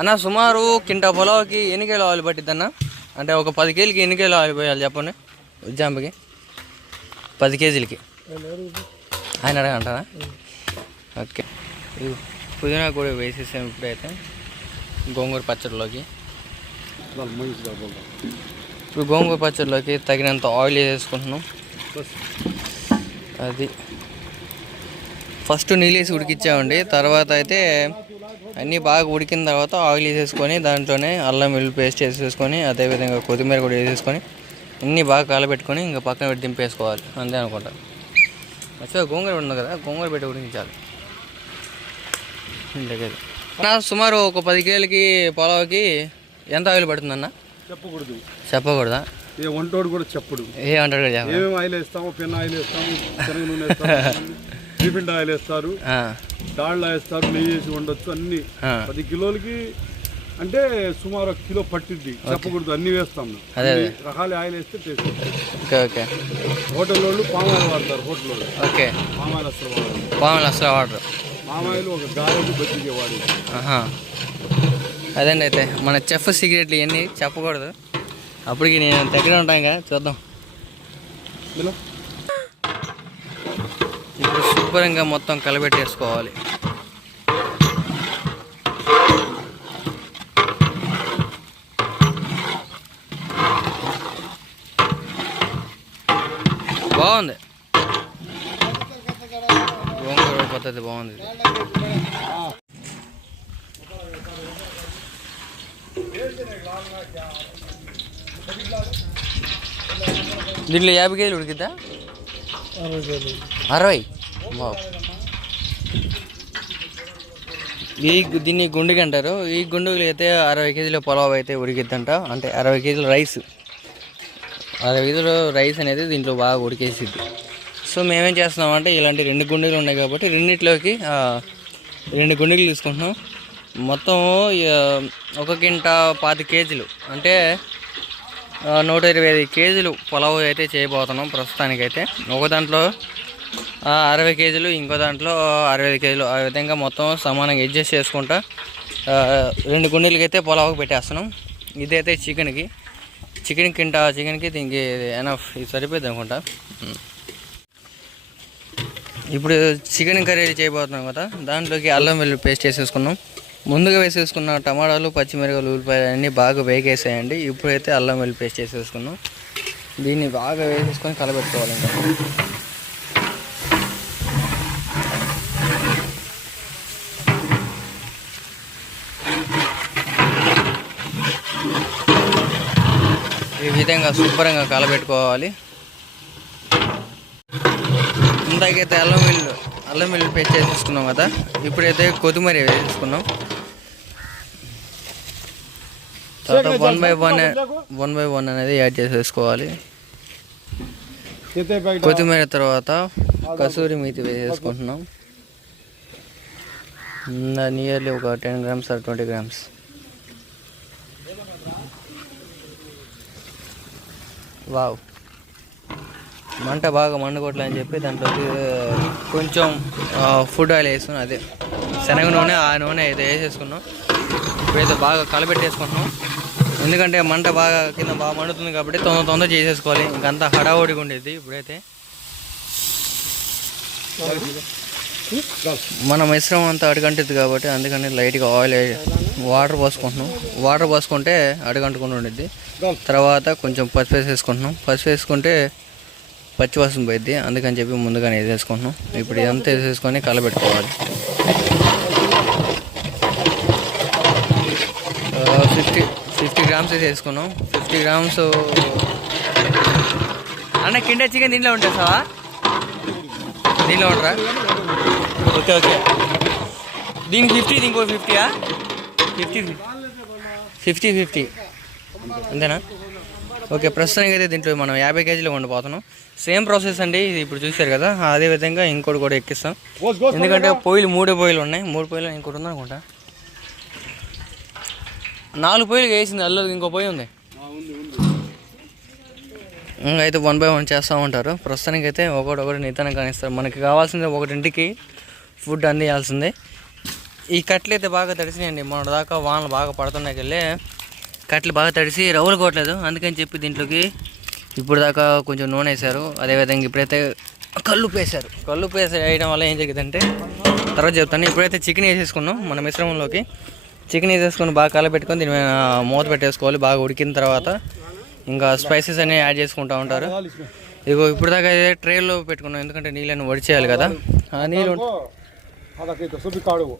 అన్న సుమారు కింటా పొలావుకి ఎన్ని కిలో ఆయిల్ పట్టిద్ది అన్న అంటే ఒక పది కేజీలకి ఎన్ని కిలో ఆయిల్ పోయాలి చెప్పండి. ఉజ్జాంబకి పది కేజీలకి. ఆయన అడగంటారా ఓకే. పుదీనా కూడా వేసేసాను ఇప్పుడైతే. గోంగూర పచ్చడిలోకి. ఇప్పుడు గోంగూర పచ్చడిలోకి తగినంత ఆయిల్ వేసేసుకుంటున్నాం. అది. ఫస్ట్ నీళ్ళు వేసి ఉడికిచ్చామండి. తర్వాత అయితే అన్నీ బాగా ఉడికిన తర్వాత ఆయిల్ వేసేసుకొని దాంట్లోనే అల్లం వెల్లుల్లి పేస్ట్ వేసేసుకొని అదేవిధంగా కొత్తిమీర కూడా వేసేసుకొని అన్నీ బాగా కాలబెట్టుకొని ఇంకా పక్కన పెట్టి దింపేసుకోవాలి. అంతే అనుకుంటా. మంచిగా గోంగూర ఉంది కదా గోంగూర పెట్టి ఉడికించాలి. ఇంతకే నా సుమారు ఒక పది కేజీలకి పొలావుకి ఎంత ఆయిల్ పడుతుందన్న? చెప్పకూడదు. చెప్పకూడదా? ఏ వంటోడు కూడా చెప్పడు. కదా చెప్పండి. ఏమేమి ఆయిల్ వేస్తాము పెన్ ఆయిల్ వేస్తాము రీఫిండ్ ఆయిల్ వేస్తారు దాళ్ళ వేస్తారు నెయ్యి వేసి వండొచ్చు అన్ని. పది కిలోలకి అంటే సుమారు ఒక కిలో పట్టిద్ది. చెప్పకూడదు అన్ని వేస్తాం. అదే, అదే. రకాల ఆయిల్ వేస్తే టేస్ట్ ఓకే ఓకే. హోటల్ వాళ్ళు పామ్ ఆయిల్ వాడతారు హోటల్ వాళ్ళు. ఓకే. పామ్ ఆయిల్ అసలు వాడరు. పాములు అసలు వాడరు. పామ్ ఆయిల్ ఒక బజ్జికి వాడి అదండి అయితే మన చెఫ్ సీక్రెట్లు ఇవన్నీ చెప్పకూడదు. అప్పటికి నేను దగ్గర ఉంటాం కదా చూద్దాం శుభ్రంగా మొత్తం కలబెట్టేసుకోవాలి బాగుంది గోంగూర పద్ధతి బాగుంది. దీంట్లో యాభై కేజీలు ఉడికిద్దా అరవై. ఈ దీన్ని గుండెకి అంటారు. ఈ గుండెలు అయితే అరవై కేజీల పొలావ్ అయితే ఉడికిద్దంట. అంటే అరవై కేజీల రైస్. అరవై కేజీల రైస్ అనేది దీంట్లో బాగా ఉడికేసిద్ది. సో మేమేం చేస్తున్నామంటే ఇలాంటి రెండు గుండెలు ఉన్నాయి కాబట్టి రెండిట్లోకి రెండు గుండెలు తీసుకుంటున్నాం. మొత్తం ఒక కింట పాతి కేజీలు. అంటే నూట ఇరవై ఐదు కేజీలు పొలావ్ అయితే చేయబోతున్నాం ప్రస్తుతానికైతే. ఒక దాంట్లో అరవై కేజీలు ఇంకో దాంట్లో అరవై ఐదు కేజీలు. ఆ విధంగా మొత్తం సమానంగా అడ్జస్ట్ చేసుకుంటా. రెండు గుండెలకి అయితే పొలావుకి పెట్టేస్తున్నాం. ఇదైతే చికెన్కి. చికెన్ కింట చికెన్కి దీనికి ఎనఫ్ ఇది సరిపోయింది అనుకుంటా. ఇప్పుడు చికెన్ కర్రీ చేయబోతున్నాం కదా. దాంట్లోకి అల్లం వెల్లుల్లి పేస్ట్ వేసేసుకున్నాం. ముందుగా వేసేసుకున్న టమాటాలు పచ్చిమిరకాయలు ఉల్లిపాయలు అన్నీ బాగా వేగేసాయండి. ఇప్పుడైతే అల్లం వెల్లుల్లి పేస్ట్ వేసేసుకున్నాం. దీన్ని బాగా వేసేసుకొని కలబెట్టుకోవాలి ఇంకా. విధంగా శుభ్రంగా కలబెట్టుకోవాలి. ఇందాకైతే అల్లం వెల్లు అల్లం వెల్లుల్లి పేస్ట్ వేసేసుకున్నాం కదా ఇప్పుడైతే కొత్తిమీర వేసేసుకున్నాం. తర్వాత one by one one by one అనేది యాడ్ చేసేసుకోవాలి. కొత్తిమీర తర్వాత కసూరి మీతి వేసేసుకుంటున్నాం. నియర్లీ ఒక ten grams or twenty grams wow. మంట బాగా మండగొట్టలే అని చెప్పి దాంట్లోకి కొంచెం ఫుడ్ ఆయిల్ వేసుకున్నాం అదే. శనగ నూనె ఆ నూనె అయితే వేసేసుకున్నాం. ఇప్పుడైతే బాగా కలబెట్టేసుకుంటున్నాం. ఎందుకంటే మంట బాగా కింద బాగా మండుతుంది కాబట్టి తొందర తొందర చేసేసుకోవాలి. ఇంకంతా హడావుడిగా ఉండేది ఇప్పుడైతే. మన మిశ్రమం అంతా అడుగంటుంది కాబట్టి అందుకని లైట్గా ఆయిల్ వాటర్ పోసుకుంటున్నాం. వాటర్ పోసుకుంటే అడుగంటుకుండా ఉండిద్ది. తర్వాత కొంచెం పసుపు వేసేసుకుంటున్నాం. పసుపు వేసుకుంటే పచ్చి వాసన పోయిద్ది. అందుకని చెప్పి ముందుగానే వేసేసుకుంటున్నాం. ఇప్పుడు ఇదంతా వేసేసుకొని కలబెట్టుకోవాలి. ఫిఫ్టీ ఫిఫ్టీ గ్రామ్స్ వేసేసుకున్నాం. ఫిఫ్టీ గ్రామ్స్ అన్న కింద చికెన్ దీంట్లో ఉంటుంది సావా? దీనిలో ఉంటారా? Okay okay. దీనికి ఫిఫ్టీ ఇంకో ఫిఫ్టీయా ఫిఫ్టీ ఫిఫ్టీ ఫిఫ్టీ అంతేనా? ఓకే ప్రస్తుతానికి అయితే దీంట్లో మనం యాభై కేజీలు వండిపోతున్నాం సేమ్ ప్రాసెస్ అండి ఇది ఇప్పుడు చూశారు కదా? అదే విధంగా ఇంకోటి కూడా ఎక్కిస్తాం. ఎందుకంటే పొయ్యిలు మూడే పొయ్యిలు ఉన్నాయి. మూడు పొయ్యిలు ఇంకోటి ఉంది అనుకుంటా? నాలుగు పొయ్యిలు వేసింది అల్లరి ఇంకో పొయ్యి ఉంది. అయితే వన్ బై వన్ చేస్తూ ఉంటారు. ప్రస్తుతానికి అయితే ఒకటి ఒకటి నిదానం కానిస్తారు. మనకి కావాల్సింది ఒకటింటికి ఫుడ్ అందియాల్సిందే ఈ కట్లు అయితే బాగా తడిసినాయండి. మొన్న దాకా వానలు బాగా పడుతున్నాయి వెళ్ళి కట్లు బాగా తడిసి రవ్వులు కొట్టలేదు అందుకని చెప్పి దీంట్లోకి ఇప్పుడు దాకా కొంచెం నూనె వేశారు. అదేవిధంగా ఇప్పుడైతే కళ్ళు వేశారు. కళ్ళు వేసి వేయడం వల్ల ఏం జరిగిందంటే తర్వాత చెప్తాను. ఇప్పుడైతే చికెన్ వేసేసుకున్నాం మన మిశ్రమంలోకి. చికెన్ వేసేసుకొని బాగా కలపెట్టుకొని దీని మీద మూత పెట్టేసుకోవాలి. బాగా ఉడికిన తర్వాత ఇంకా స్పైసెస్ అన్ని యాడ్ చేసుకుంటూ ఉంటారు. ఇగో ఇప్పుడు దాకా అయితే ట్రేలో పెట్టుకున్నాం. ఎందుకంటే నీళ్ళని వడిచేయాలి కదా. ఆ నీళ్ళు आधा काही तसं बी काढू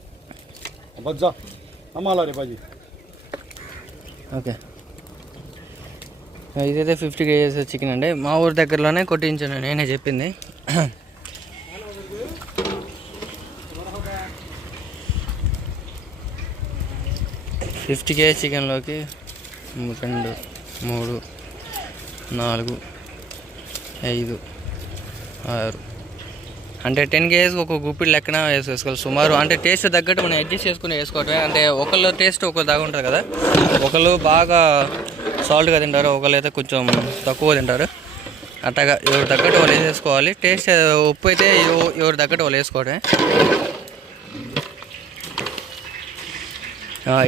बस जा आम्हाला रे पाहिजे ఓకే ఇదైతే ఫిఫ్టీ కేజీస్ చికెన్ అండి మా ఊరి దగ్గరలోనే కొట్టించాను నేనే చెప్పింది ఫిఫ్టీ కేజీ చికెన్లోకి రెండు మూడు నాలుగు ఐదు ఆరు అంటే టెన్ కేజీస్ ఒక గుప్పిడి లెక్కన వేసుకోవాలి సుమారు అంటే టేస్ట్ తగ్గట్టు మనం అడ్జస్ట్ చేసుకుని వేసుకోవటమే. అంటే ఒకళ్ళు టేస్ట్ ఒకళ్ళు దాకా ఉంటుంది కదా. ఒకళ్ళు బాగా సాల్ట్గా తింటారు ఒకళ్ళు అయితే కొంచెం తక్కువ తింటారు. అట్టగా ఎవరు తగ్గట్టు వాళ్ళు వేసేసుకోవాలి. టేస్ట్ ఉప్పు అయితే ఎవరు తగ్గట్టు వాళ్ళు వేసుకోవడమే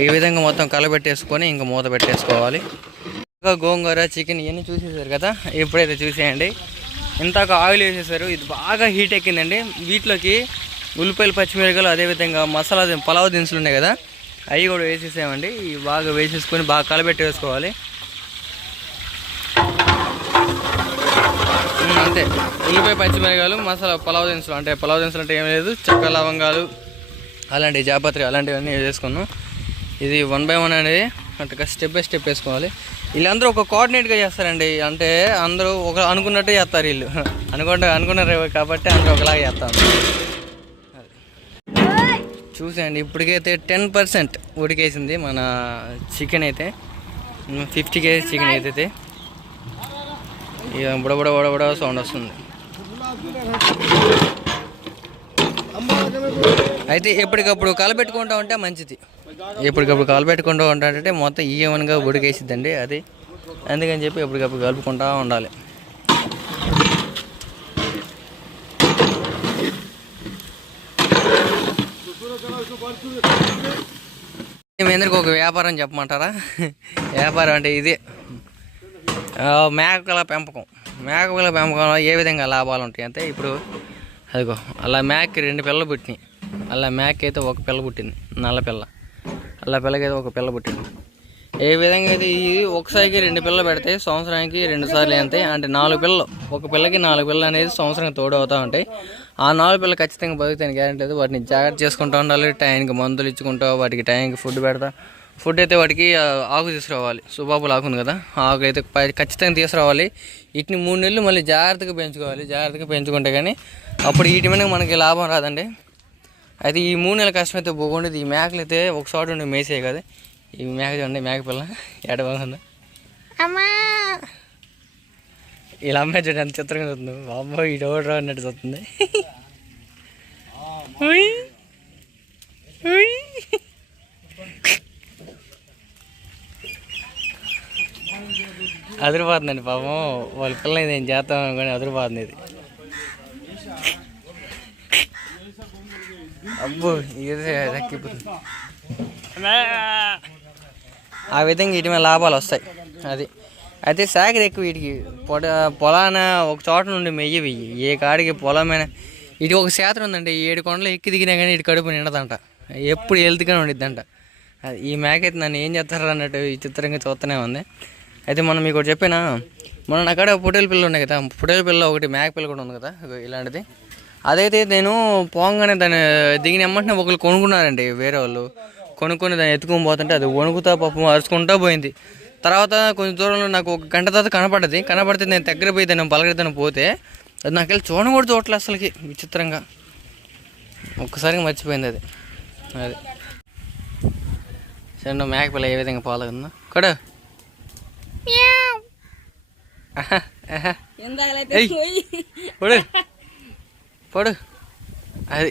ఈ విధంగా మొత్తం కలబెట్టేసుకొని ఇంకా మూత పెట్టేసుకోవాలి. ఇంకా గోంగూర చికెన్ ఇవన్నీ చూసేసారు కదా. ఇప్పుడైతే చూసేయండి. ఇంతాక ఆయిల్ వేసేసారు. ఇది బాగా హీట్ ఎక్కిందండి. వీటిలోకి ఉల్లిపాయలు పచ్చిమిరపకాయలు అదేవిధంగా మసాలా పలావ్ దినుసులు ఉన్నాయి కదా అవి కూడా వేసేసామండి ఇవి బాగా వేసేసుకొని బాగా కలబెట్టి వేసుకోవాలి. అంతే. ఉల్లిపాయ పచ్చిమిరకాయలు మసాలా పలావ్ దినుసులు. అంటే పలావ్ దినుసులు అంటే ఏం లేదు. చెక్క లవంగాలు అలాంటి జాపత్రి అలాంటివన్నీ వేసుకున్నాం. ఇది వన్ బై వన్ అనేది అంటే స్టెప్ బై స్టెప్ వేసుకోవాలి. వీళ్ళందరూ ఒక కోఆర్డినేట్గా చేస్తారండి. అంటే అందరూ ఒక అనుకున్నట్టే చేస్తారు వీళ్ళు. అనుకుంటే అనుకున్నారు కాబట్టి అందరూ ఒకలాగా చేస్తాం చూసేయండి ఇప్పటికైతే టెన్ పర్సెంట్ ఉడికేసింది మన చికెన్ అయితే. ఫిఫ్టీ కేజీ చికెన్ అయితే ఇక బుడబుడ బుడబుడ సౌండ్ వస్తుంది. అయితే ఎప్పటికప్పుడు కలపెట్టుకుంటూ ఉంటే మంచిది. ఎప్పటికప్పుడు కలపెట్టుకుంటూ ఉంటాడంటే మొత్తం ఈవెన్గా ఉడికేసిద్దండి అది. అందుకని చెప్పి ఎప్పటికప్పుడు కలుపుకుంటూ ఉండాలి. మేందరికి ఒక వ్యాపారం చెప్పమంటారా? వ్యాపారం అంటే ఇదే. మేకల పెంపకం. మేకల పెంపకంలో ఏ విధంగా లాభాలు ఉంటాయి అంటే ఇప్పుడు అదిగో అలా మేకకి రెండు పిల్లలు పుట్టినాయి. అలా మేక అయితే ఒక పిల్ల పుట్టింది. నల్ల పిల్ల. అలా పిల్లకైతే ఒక పిల్ల పుట్టింది. ఏ విధంగా అయితే ఇది ఒకసారికి రెండు పిల్లలు పెడితే సంవత్సరానికి రెండు సార్లు అంతే అంటే నాలుగు పిల్లలు. ఒక పిల్లకి నాలుగు పిల్లలు అనేది సంవత్సరానికి తోడు అవుతూ ఉంటాయి. ఆ నాలుగు పిల్లలు ఖచ్చితంగా బతుకుతాను గ్యారెంటీ లేదు. వాటిని జాగ్రత్త చేసుకుంటూ ఉండాలి. టైంకి మందులు ఇచ్చుకుంటూ వాటికి టైంకి ఫుడ్ పెడతా. ఫుడ్ అయితే వాటికి ఆకు తీసుకురావాలి. సుబాబులు ఆకు ఉంది కదా ఆకు అయితే ఖచ్చితంగా తీసుకురావాలి. వీటిని మూడు నెలలు మళ్ళీ జాగ్రత్తగా పెంచుకోవాలి. జాగ్రత్తగా పెంచుకుంటే కానీ అప్పుడు వీటి మీద మనకి లాభం రాదండి. అయితే ఈ మూడు నెలల కష్టం అయితే పోకుండా ఈ మేకలు అయితే ఒక చోట ఉండి మేసే కదా. ఈ మేక చూడండి మేక పిల్ల. ఎడ బాగుందా. అమ్మా! ఇలా అమ్మాయి చూడండి ఎంత చిత్రంగా చూస్తుంది. అమ్మో ఈ డోర్ అన్నట్టు చూస్తుంది. అదిరిపోతుందండి పాపం. వాళ్ళ పిల్లలు నేను చేస్తాం అనుకోని అదిరిపోతుంది ఇది. అబ్బో ఇది ఆ విధంగా వీటి మీద లాభాలు వస్తాయి. అది. అయితే సాగర్ ఎక్కువ వీటికి పొడ పొలాన ఒక చోట నుండి మెయ్యి వెయ్యి. ఏ కాడికి పొలమైన ఇది ఒక శాతం ఉందండి ఏడు కొండలు ఎక్కి దిగినా కానీ ఇటు కడుపు నిండదంట. ఎప్పుడు హెల్త్గానే ఉండిద్దంట. అది ఈ మేక అయితే నన్ను ఏం చేస్తారు అన్నట్టు ఈ చిత్రంగా చూస్తూనే ఉంది. అయితే మనం మీకు ఒకటి చెప్పినా మొన్న నా కాడ పొటేల పిల్లలు ఉన్నాయి కదా పొటేల పిల్ల ఒకటి మేక పిల్ల కూడా ఉంది కదా ఇలాంటిది. అదైతే నేను పోగానే దాన్ని దిగిన ఎమ్మంటే ఒకరు కొనుక్కున్నారండి వేరే వాళ్ళు. కొనుక్కొని దాన్ని ఎత్తుకొని పోతుంటే అది వణుకుతా పాపం అరుచుకుంటా పోయింది. తర్వాత కొంచెం దూరంలో నాకు ఒక గంట తర్వాత కనపడ్డది కనపడితే నేను దగ్గర పోయి దాన్ని పలకరిద్దాను పోతే అది నాకు వెళ్ళి చూడడం కూడా చూడట్లేదు అసలుకి విచిత్రంగా. ఒక్కసారిగా మర్చిపోయింది అది. అది. సరే నువ్వు మేకపిల్ల ఏ విధంగా పాల్గొందా కడ. ఏయ్ పొడు. అది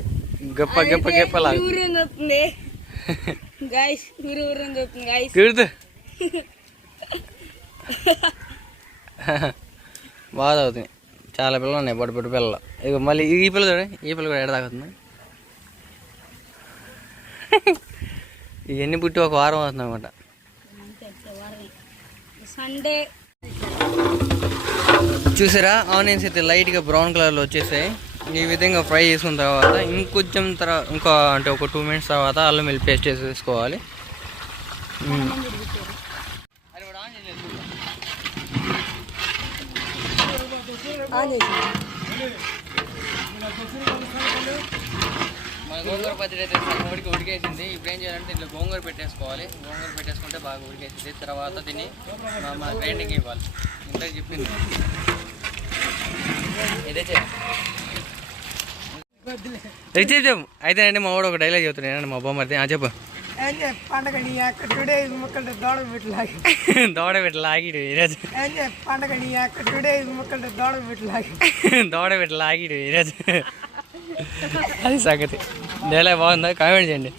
గొప్ప గొప్ప గొప్పలా గాయస్ కుడుతు బాగా అవుతుంది చాలా పిల్లలు ఉన్నాయి పొడి పొడి పిల్లలు. ఇక మళ్ళీ ఈ పిల్ల చూడ ఈ పిల్ల కూడా ఎడదాకుతుంది ఇవన్నీ పుట్టి ఒక వారం అవుతుంది అనమాట. సండే చూసారా? ఆనియన్స్ అయితే లైట్గా బ్రౌన్ కలర్లో వచ్చేసాయి. ఈ విధంగా ఫ్రై చేసుకున్న తర్వాత ఇంకొంచెం తర్వాత ఇంకో అంటే ఒక టూ మినిట్స్ తర్వాత అల్లం వెల్లి పేస్ట్ వేసి వేసుకోవాలి మన గోంగూర పచ్చడి అయితే ఉడికి ఉడికేసింది. ఇప్పుడు ఏం చేయాలంటే దీంట్లో గోంగూర పెట్టేసుకోవాలి. గోంగూర పెట్టేసుకుంటే బాగా ఉడికేసింది. తర్వాత దీన్ని మన గ్రైండింగ్ ఇవ్వాలి. ఇంతకు చెప్పింది. ఇదే చేయాలి. చెప్పు అయితే అండి మా వాడు ఒక డైలాగ్ చెప్తున్నాడు మా బొమ్మది ఆ చెప్పు. పండగ నీ అక్క టుడే ముక్కలు దోడ పెట్టలాగి దోడ పెట్టి లాగిడు ఈరోజు పండగ నీ అక్క టుడే ముక్కలు దోడ పెట్టలాగి దోడ పెట్టి లాగిడు ఈరోజు అది సంగతి. డైలాగ్ బాగుందా? కామెంట్ చేయండి.